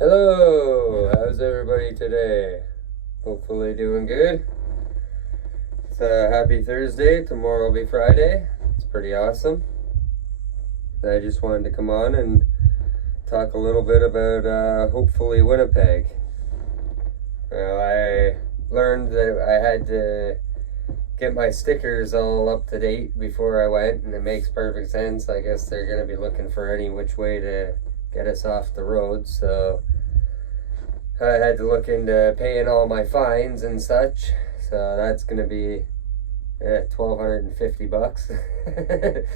Hello, how's everybody today? Hopefully doing good. It's a happy Thursday. Tomorrow will be Friday. It's pretty awesome. I just wanted to come on and talk a little bit about hopefully Winnipeg. I learned that I had to get my stickers all up to date before I went, and it makes perfect sense. I guess they're going to be looking for any which way to get us off the road, so I had to look into paying all my fines and such. So that's going to be $1,250.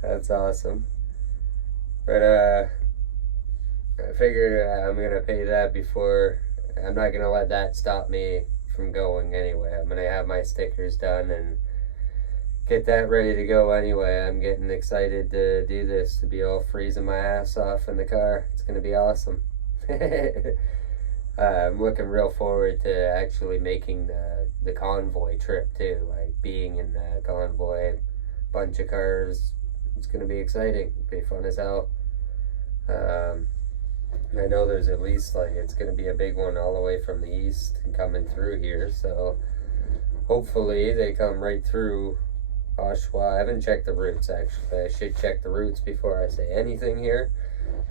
That's awesome. But I figured I'm going to pay that before. I'm not going to let that stop me from going anyway. I'm going to have my stickers done and get that ready to go anyway. I'm getting excited to do this, to be all freezing my ass off in the car. It's going to be awesome. I'm looking real forward to actually making the convoy trip too, like being in the convoy, bunch of cars. It's going to be exciting. It'll be fun as hell. I know there's at least it's going to be a big one all the way from the east and coming through here, so hopefully they come right through Oshawa. I haven't checked the routes actually. I should check the routes before I say anything here,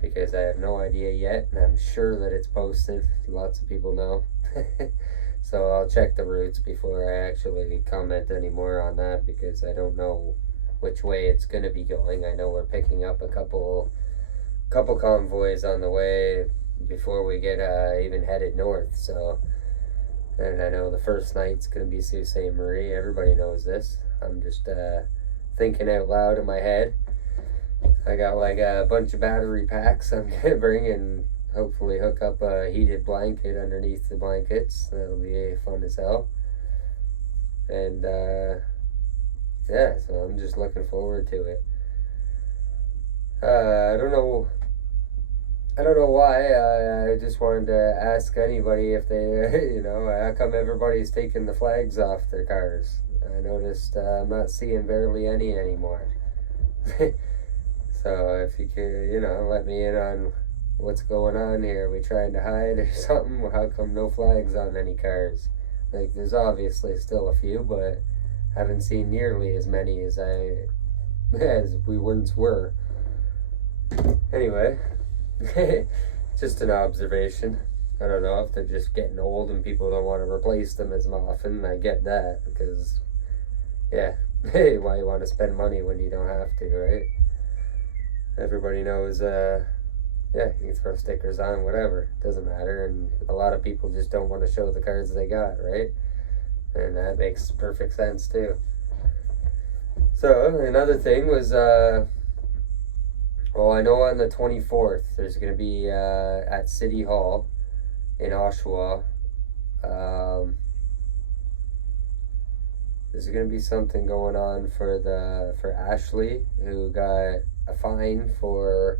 because I have no idea yet, and I'm sure that it's posted. Lots of people know. So I'll check the routes before I actually comment anymore on that, because I don't know which way it's going to be going. I know we're picking up a couple convoys on the way before we get even headed north. So, and I know the first night's going to be Sault Ste. Marie. Everybody knows this. I'm just thinking out loud in my head. I got a bunch of battery packs I'm gonna bring, and hopefully hook up a heated blanket underneath the blankets. That'll be fun as hell. And yeah, so I'm just looking forward to it. I don't know why. I just wanted to ask anybody if they, how come everybody's taking the flags off their cars? I noticed I'm not seeing barely any anymore. So if you could, let me in on what's going on here. Are we trying to hide or something? How come no flags on any cars? There's obviously still a few, but haven't seen nearly as many as we once were. Anyway, just an observation. I don't know if they're just getting old and people don't want to replace them as often. I get that, because, yeah, why you want to spend money when you don't have to, right? Everybody knows, you can throw stickers on, whatever. Doesn't matter, and a lot of people just don't want to show the cards they got, right? And that makes perfect sense, too. So, another thing was, I know on the 24th, there's going to be at City Hall in Oshawa, there's going to be something going on for Ashley, who got a fine for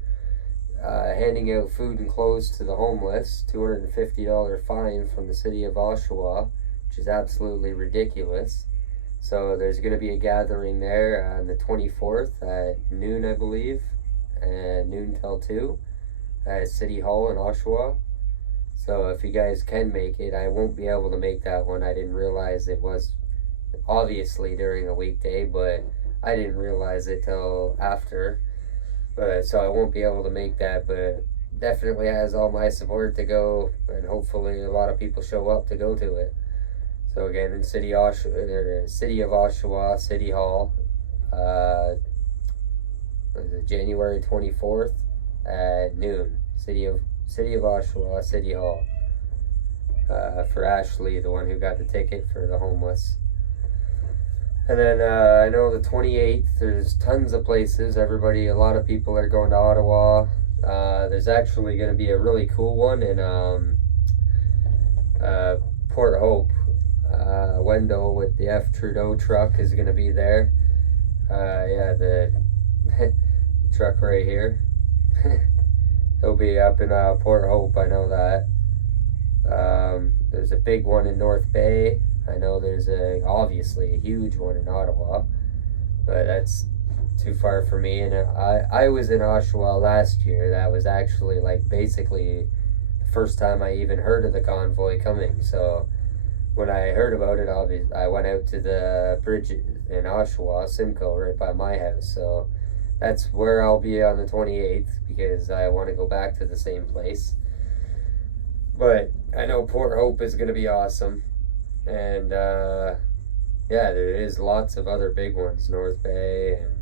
handing out food and clothes to the homeless. $250 fine from the city of Oshawa, which is absolutely ridiculous. So there's going to be a gathering there on the 24th at noon, I believe, and noon till 2 at City Hall in Oshawa. So if you guys can make it, I won't be able to make that one. I didn't realize it was obviously during a weekday, but I didn't realize it till after. So I won't be able to make that, but definitely has all my support to go, and hopefully a lot of people show up to go to it. So again, in City of Oshawa, City Hall, January 24th at noon. City of Oshawa, City Hall. For Ashley, the one who got the ticket for the homeless. And then I know the 28th, there's tons of places. A lot of people are going to Ottawa. There's actually going to be a really cool one in Port Hope. Wendell with the F. Trudeau truck is going to be there. The truck right here. He'll be up in Port Hope, I know that. There's a big one in North Bay. I know there's obviously a huge one in Ottawa, but that's too far for me. And I was in Oshawa last year. That was actually basically the first time I even heard of the convoy coming. So when I heard about it, obviously I went out to the bridge in Oshawa, Simcoe, right by my house. So that's where I'll be on the 28th, because I want to go back to the same place. But I know Port Hope is going to be awesome. And yeah, there is lots of other big ones, North Bay, and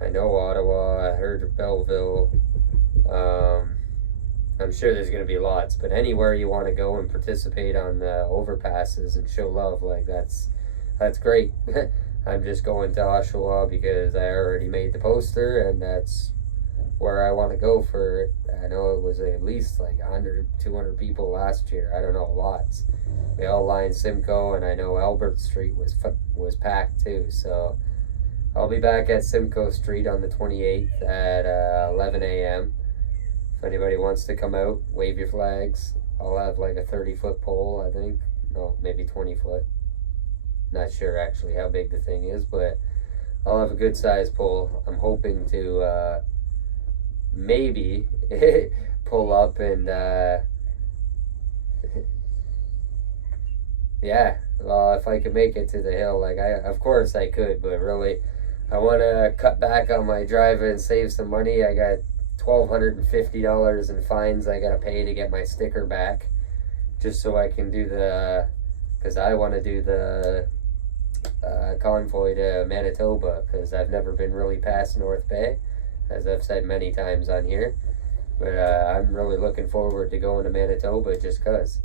I know Ottawa. I heard of Belleville. I'm sure there's going to be lots, but anywhere you want to go and participate on the overpasses and show love, like that's great. I'm just going to Oshawa because I already made the poster, and that's where I want to go for it. I know it was at least like 100, 200 people last year. I don't know, lots. They all lined Simcoe, and I know Albert Street was packed too. So I'll be back at Simcoe Street on the 28th at 11 a.m. If anybody wants to come out, wave your flags. I'll have like a 30-foot pole, I think. No, maybe 20 foot. Not sure actually how big the thing is, but I'll have a good size pole. I'm hoping to maybe pull up and yeah, well, if I could make it to the hill, like of course I could, but really I want to cut back on my driving and save some money. I got $1,250 in fines I gotta pay to get my sticker back, just so I can do because I want to do the convoy to Manitoba, because I've never been really past North Bay, as I've said many times on here. But I'm really looking forward to going to Manitoba, just because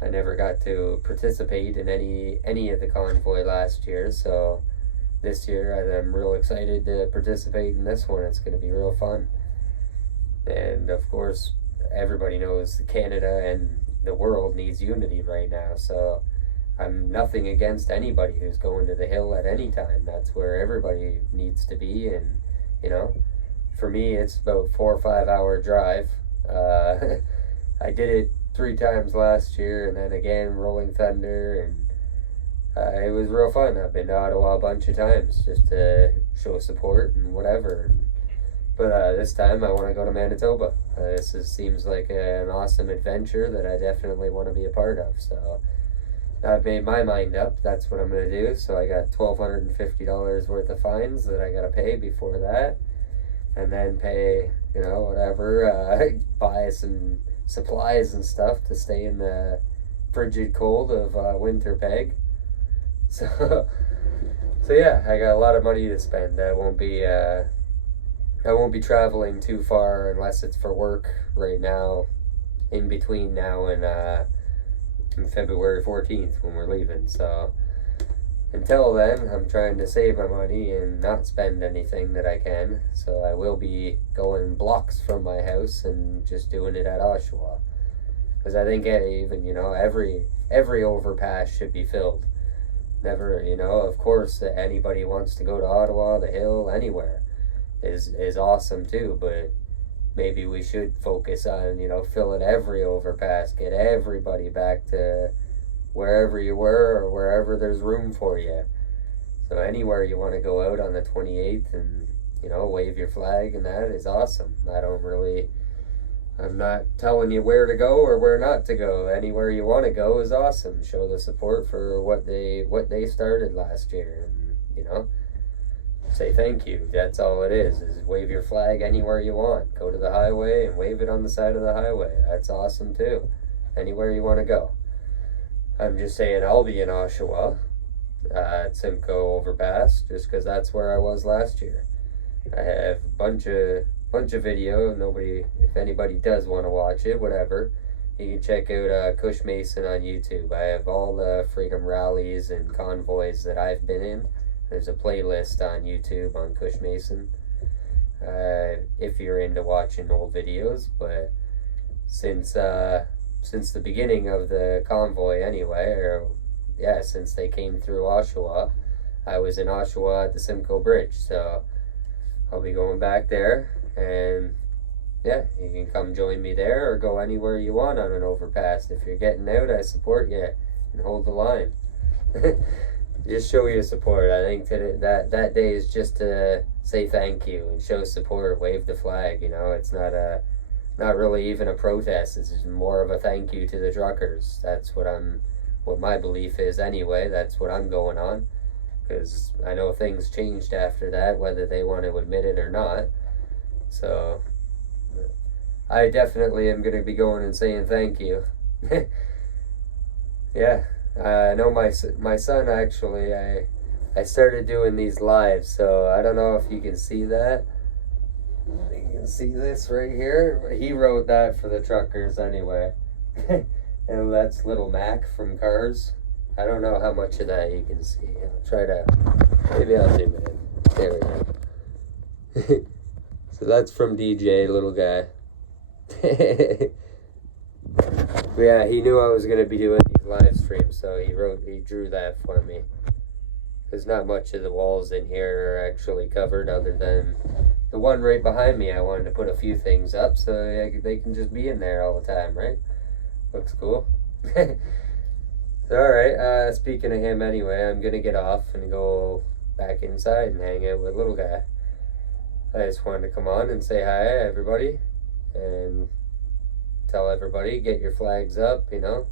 I never got to participate in any of the convoy last year. So this year I'm real excited to participate in this one. It's going to be real fun. And of course, everybody knows Canada and the world needs unity right now. So I'm nothing against anybody who's going to the hill at any time. That's where everybody needs to be. And, you know, for me, it's about 4 or 5 hour drive. I did it 3 times last year, and then again Rolling Thunder, and it was real fun. I've been to Ottawa a bunch of times just to show support and whatever. But this time I want to go to Manitoba. Seems like an awesome adventure that I definitely want to be a part of. So I've made my mind up. That's what I'm going to do. So I got $1,250 worth of fines that I got to pay before that. And then pay, you know, whatever, buy some supplies and stuff to stay in the frigid cold of Winterpeg. So yeah, I got a lot of money to spend. I won't be traveling too far unless it's for work right now, in between now and February 14th when we're leaving. So until then, I'm trying to save my money and not spend anything that I can. So I will be going blocks from my house and just doing it at Oshawa, because I think even, you know, every overpass should be filled. Never, you know, of course, anybody wants to go to Ottawa, the hill, anywhere is awesome too, but maybe we should focus on, you know, filling every overpass, get everybody back to wherever you were or wherever there's room for you. So anywhere you want to go out on the 28th and, you know, wave your flag, and that is awesome. I'm not telling you where to go or where not to go. Anywhere you want to go is awesome. Show the support for what they started last year, and, you know, say thank you. That's all it is wave your flag anywhere you want. Go to the highway and wave it on the side of the highway. That's awesome too. Anywhere you want to go. I'm just saying I'll be in Oshawa at Simcoe Overpass, just because that's where I was last year. I have a bunch of video. If anybody does want to watch it, whatever, you can check out Cush Mason on YouTube. I have all the freedom rallies and convoys that I've been in. There's a playlist on YouTube on Cush Mason, if you're into watching old videos. But since the beginning of the convoy anyway, since they came through Oshawa, I was in Oshawa at the Simcoe Bridge. So I'll be going back there, and yeah, you can come join me there or go anywhere you want on an overpass. If you're getting out, I support you, and hold the line. Just show your support. I think that day is just to say thank you and show support, wave the flag. You know, it's not not really even a protest. It's just more of a thank you to the truckers. That's what my belief is anyway. That's what I'm going on, because I know things changed after that, whether they want to admit it or not. So I definitely am going to be going and saying thank you. Yeah, I know my son actually. I started doing these lives, so I don't know if you can see that. You can see this right here. He wrote that for the truckers anyway. And that's Little Mac from Cars. I don't know how much of that you can see. I'll try to, maybe I'll zoom in. There we go. So that's from DJ, little guy. Yeah, he knew I was going to be doing these live streams, so he drew that for me. There's not much of the walls in here are actually covered other than the one right behind me. I wanted to put a few things up so they can just be in there all the time, right? Looks cool. Alright, speaking of him anyway, I'm gonna get off and go back inside and hang out with little guy. I just wanted to come on and say hi everybody and tell everybody, get your flags up, you know.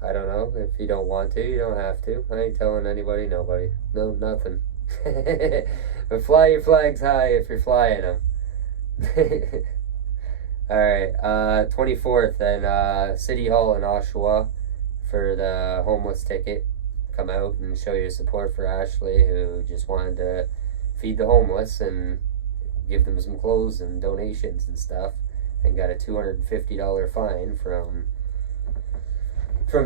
I don't know, if you don't want to, you don't have to. I ain't telling anybody, nobody. No, nothing. But fly your flags high if you're flying them. Alright, 24th at City Hall in Oshawa for the homeless ticket. Come out and show your support for Ashley, who just wanted to feed the homeless and give them some clothes and donations and stuff, and got a $250 fine from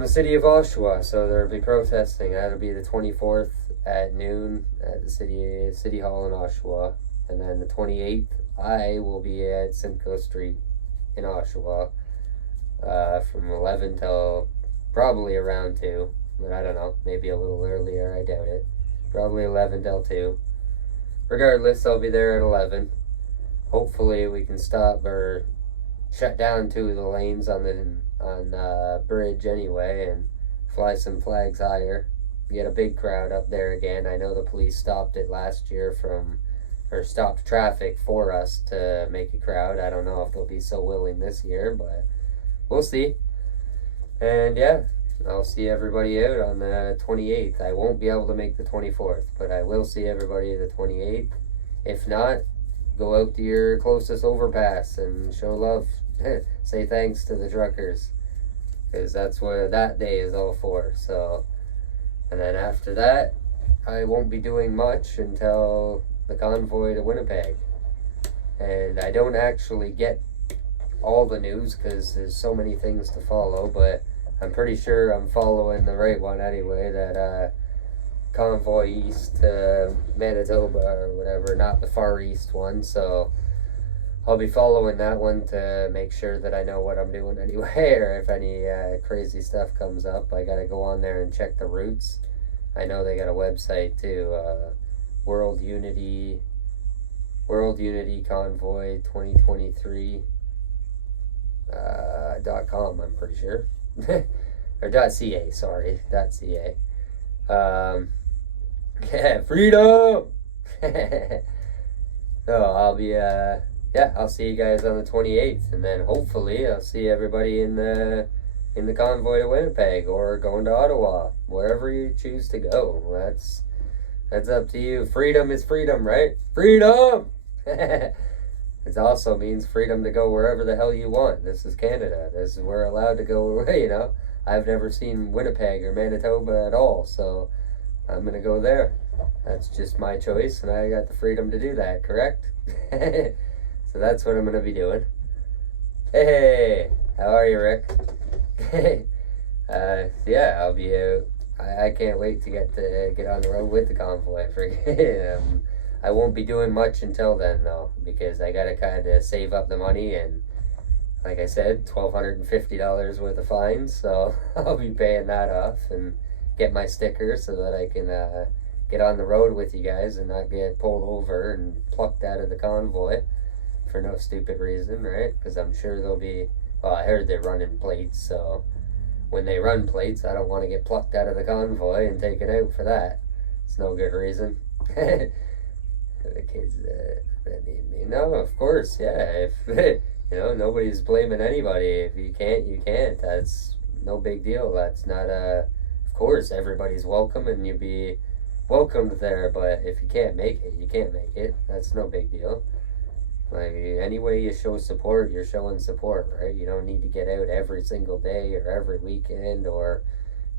the city of Oshawa. So they'll be protesting. That'll be the 24th at noon at the city hall in Oshawa, and then the 28th I will be at Simcoe Street in Oshawa from 11 till probably around 2, but I don't know, maybe a little earlier, I doubt it. Probably 11 till 2. Regardless, I'll be there at 11. Hopefully we can stop or shut down 2 of the lanes on the bridge anyway and fly some flags higher. Get a big crowd up there again. I know the police stopped it last year stopped traffic for us to make a crowd. I don't know if they'll be so willing this year, but we'll see. And yeah, I'll see everybody out on the 28th. I won't be able to make the 24th, but I will see everybody the 28th. If not, go out to your closest overpass and show love. Say thanks to the truckers, because that's what that day is all for. So, and then after that, I won't be doing much until the convoy to Winnipeg. And I don't actually get all the news because there's so many things to follow, but I'm pretty sure I'm following the right one anyway, that convoy east to Manitoba or whatever, not the far east one. So I'll be following that one to make sure that I know what I'm doing anyway, or if any crazy stuff comes up. I gotta go on there and check the routes. I know they got a website too, World Unity Convoy 2023 .com, I'm pretty sure. Or .ca, sorry, .ca. Yeah, freedom! So I'll be, I'll see you guys on the 28th, and then hopefully I'll see everybody in the convoy to Winnipeg, or going to Ottawa, wherever you choose to go. That's up to you. Freedom is freedom, right? Freedom! It also means freedom to go wherever the hell you want. This is Canada. We're allowed to go, you know. I've never seen Winnipeg or Manitoba at all, so I'm going to go there. That's just my choice, and I got the freedom to do that, correct? So that's what I'm going to be doing. Hey, how are you, Rick? Yeah, I'll be out. I can't wait to get on the road with the convoy. I won't be doing much until then, though, because I got to kind of save up the money, and like I said, $1,250 worth of fines, so I'll be paying that off and get my sticker so that I can get on the road with you guys and not get pulled over and plucked out of the convoy for no stupid reason, right? Because I'm sure there'll be, well, I heard they're running plates, so when they run plates, I don't want to get plucked out of the convoy and taken out for that. It's no good reason. The kids, No, of course, yeah. If nobody's blaming anybody. If you can't, you can't. That's no big deal. That's not a. Of course, everybody's welcome, and you'd be welcomed there. But if you can't make it, you can't make it. That's no big deal. Like any way you show support, you're showing support, right? You don't need to get out every single day or every weekend or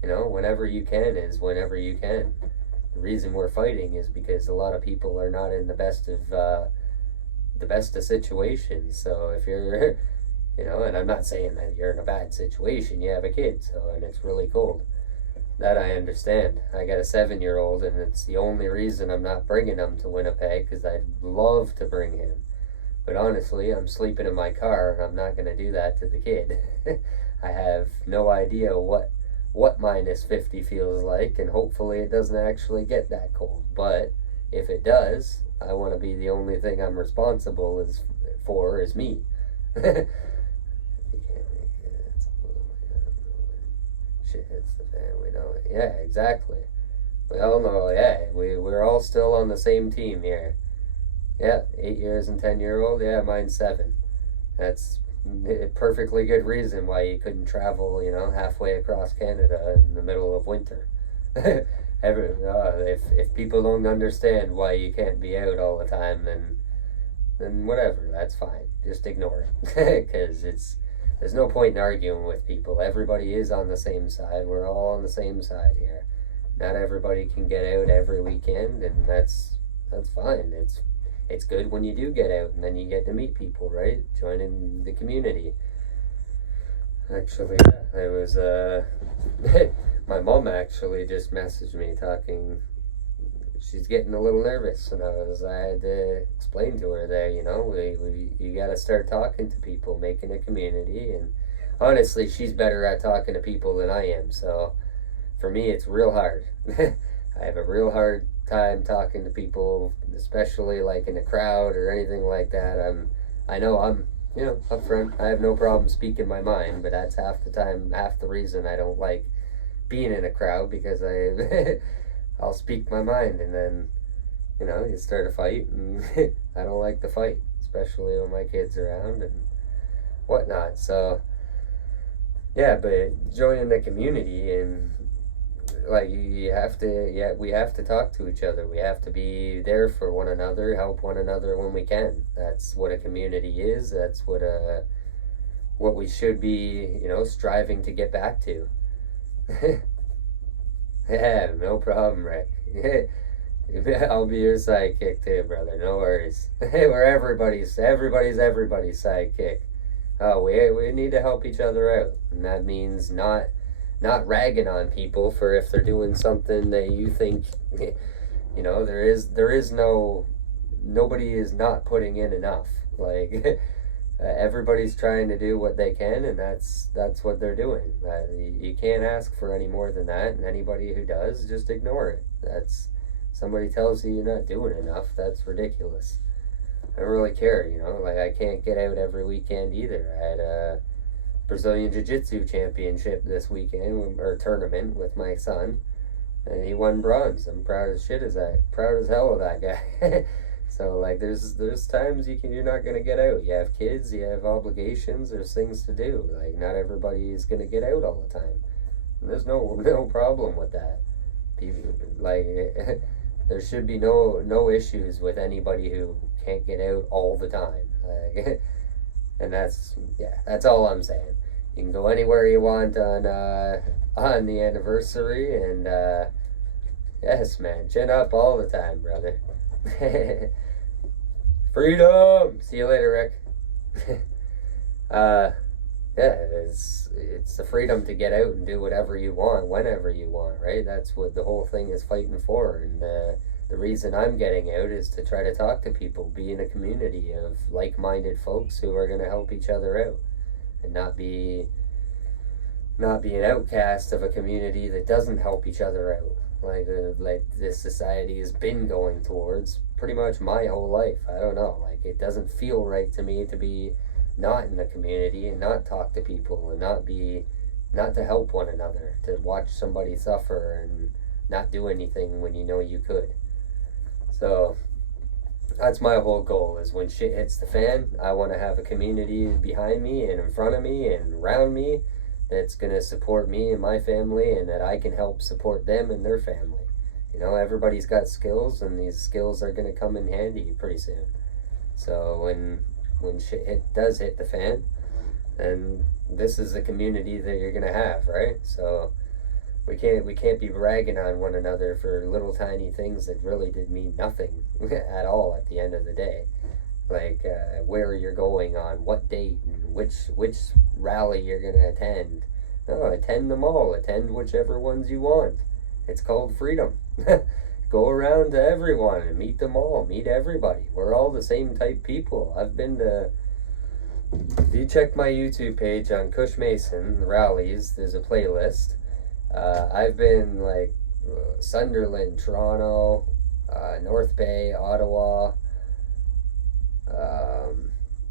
whenever you can is whenever you can. The reason we're fighting is because a lot of people are not in the best of situations. So if you're, and I'm not saying that you're in a bad situation. You have a kid, and it's really cold. That I understand. I got a 7-year-old, and it's the only reason I'm not bringing him to Winnipeg because I'd love to bring him. But honestly, I'm sleeping in my car, and I'm not going to do that to the kid. I have no idea what minus 50 feels like, and hopefully it doesn't actually get that cold. But if it does, I want to be the only thing I'm responsible for is me. Shit hits the fan, we know it. Yeah, exactly. We all know, yeah, we're all still on the same team here. Yeah, 8 years and 10-year-old. Yeah, mine's 7. That's a perfectly good reason why you couldn't travel, halfway across Canada in the middle of winter. If people don't understand why you can't be out all the time, then whatever, that's fine. Just ignore it, because there's no point in arguing with people. Everybody is on the same side. We're all on the same side here. Not everybody can get out every weekend, and that's fine. It's good when you do get out, and then you get to meet people, right? Joining the community. Actually, it was my mom actually just messaged me talking. She's getting a little nervous, and I had to explain to her that you got to start talking to people, making a community, and honestly, she's better at talking to people than I am. So for me, it's real hard. I have a real hard time talking to people, especially like in a crowd or anything like that. I know I'm upfront. I have no problem speaking my mind, but that's half the reason I don't like being in a crowd, because I'll speak my mind, and then you start a fight, and I don't like the fight, especially when my kids are around and whatnot. So yeah, but joining the community, and like we have to talk to each other. We have to be there for one another, help one another when we can. That's what a community is. That's what we should be, striving to get back to. Yeah, no problem, Rick. I'll be your sidekick too, brother. No worries. We're everybody's sidekick. Oh, we need to help each other out, and that means not ragging on people for if they're doing something that you think, there is nobody is not putting in enough. Like everybody's trying to do what they can, and that's what they're doing. You can't ask for any more than that, and anybody who does, just ignore it. That's somebody tells you you're not doing enough. That's ridiculous. I don't really care, like I can't get out every weekend either. I had a Brazilian Jiu-Jitsu championship this weekend, or tournament, with my son, and he won bronze. I'm proud as hell of that guy. So like there's times you're not gonna get out. You have kids, you have obligations, there's things to do. Like not everybody is gonna get out all the time. And there's no problem with that. People, like there should be no issues with anybody who can't get out all the time. Like, and that's all I'm saying. You can go anywhere you want on the anniversary, and yes, man, chin up all the time, brother. Freedom. See you later, Rick. Yeah, it's the freedom to get out and do whatever you want, whenever you want, right? That's what the whole thing is fighting for, and the reason I'm getting out is to try to talk to people, be in a community of like-minded folks who are going to help each other out, and not be an outcast of a community that doesn't help each other out, like this society has been going towards pretty much my whole life. I don't know, like it doesn't feel right to me to be not in the community and not talk to people and not to help one another, to watch somebody suffer and not do anything when you know you could. So That's my whole goal, is when shit hits the fan, I want to have a community behind me and in front of me and around me that's going to support me and my family, and that I can help support them and their family. You know, everybody's got skills, and these skills are going to come in handy pretty soon. So when shit does hit the fan, then this is the community that you're going to have, right? So we can't be bragging on one another for little tiny things that really did mean nothing at all at the end of the day. Like where you're going on what date and which rally you're gonna attend. No, attend them all. Attend whichever ones you want. It's called freedom. Go around to everyone and meet them all. Meet everybody. We're all the same type people. I've been to. If you check my YouTube page on Cush Mason rallies, there's a playlist. I've been like Sunderland, Toronto, North Bay, Ottawa,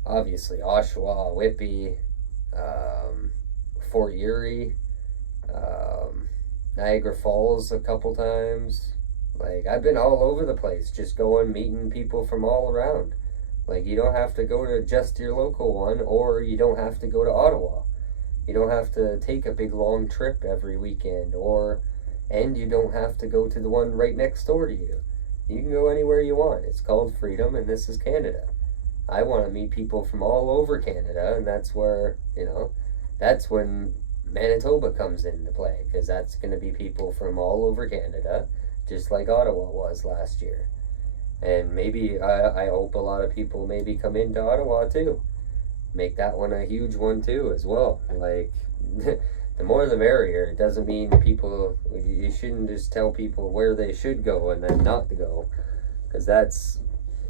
obviously Oshawa, Whitby, Fort Erie, Niagara Falls a couple times. Like, I've been all over the place, just going, meeting people from all around. Like, you don't have to go to just your local one, or you don't have to go to Ottawa. You don't have to take a big long trip every weekend, and you don't have to go to the one right next door to you. You can go anywhere you want. It's called freedom, and this is Canada. I want to meet people from all over Canada, and that's where, that's when Manitoba comes into play, because that's going to be people from all over Canada, just like Ottawa was last year. And maybe, I hope a lot of people maybe come into Ottawa too. Make that one a huge one too as well. Like, the more the merrier. It doesn't mean you shouldn't just tell people where they should go and then not to go, because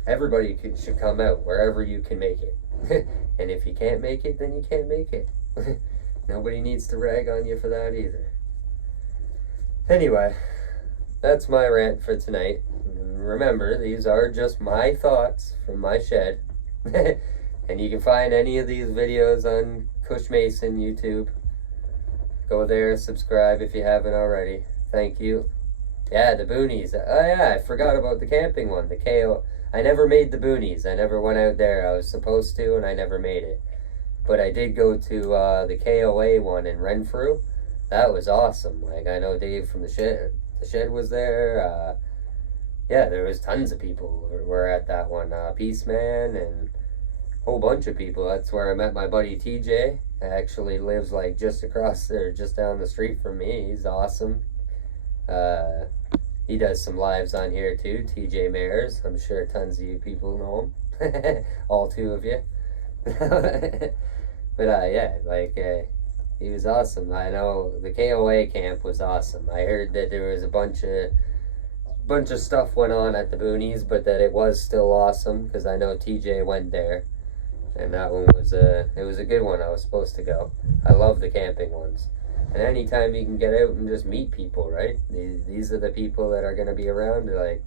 everybody should come out wherever you can make it. And if you can't make it, then you can't make it. Nobody needs to rag on you for that either. Anyway, that's my rant for tonight. And remember, these are just my thoughts from my shed. And you can find any of these videos on Cush Mason YouTube. Go there, subscribe if you haven't already. Thank you. Yeah, the boonies. Oh yeah, I forgot about the camping one. The KO. I never made the boonies. I never went out there. I was supposed to, and I never made it. But I did go to the KOA one in Renfrew. That was awesome. Like, I know Dave from the shed was there. Yeah, there was tons of people were at that one. Peaceman and whole bunch of people. That's where I met my buddy TJ. Actually lives like just across there, just down the street from me. He's awesome. He does some lives on here too, TJ Mayers. I'm sure tons of you people know him. All two of you. But yeah, like he was awesome. I know the KOA camp was awesome. I heard that there was a bunch of stuff went on at the boonies, but that it was still awesome, because I know TJ went there. And that one was it was a good one. I was supposed to go. I love the camping ones. And anytime you can get out and just meet people, right? These are the people that are going to be around, like,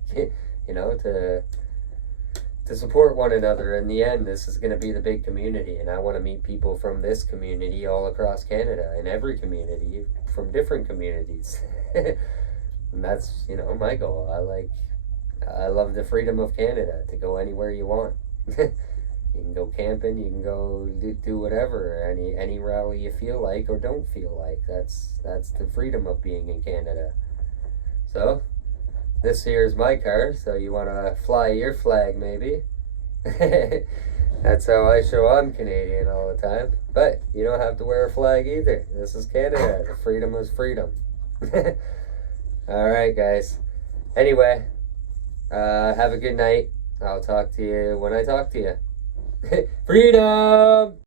to support one another. In the end, this is going to be the big community, and I want to meet people from this community all across Canada, and every community from different communities. And that's, my goal. I love the freedom of Canada to go anywhere you want. You can go camping, you can go do whatever, any rally you feel like or don't feel like. That's the freedom of being in Canada. So, this here is my car, so you want to fly your flag maybe. That's how I show I'm Canadian all the time. But you don't have to wear a flag either. This is Canada. The freedom is freedom. Alright guys. Anyway, have a good night. I'll talk to you when I talk to you. Freedom!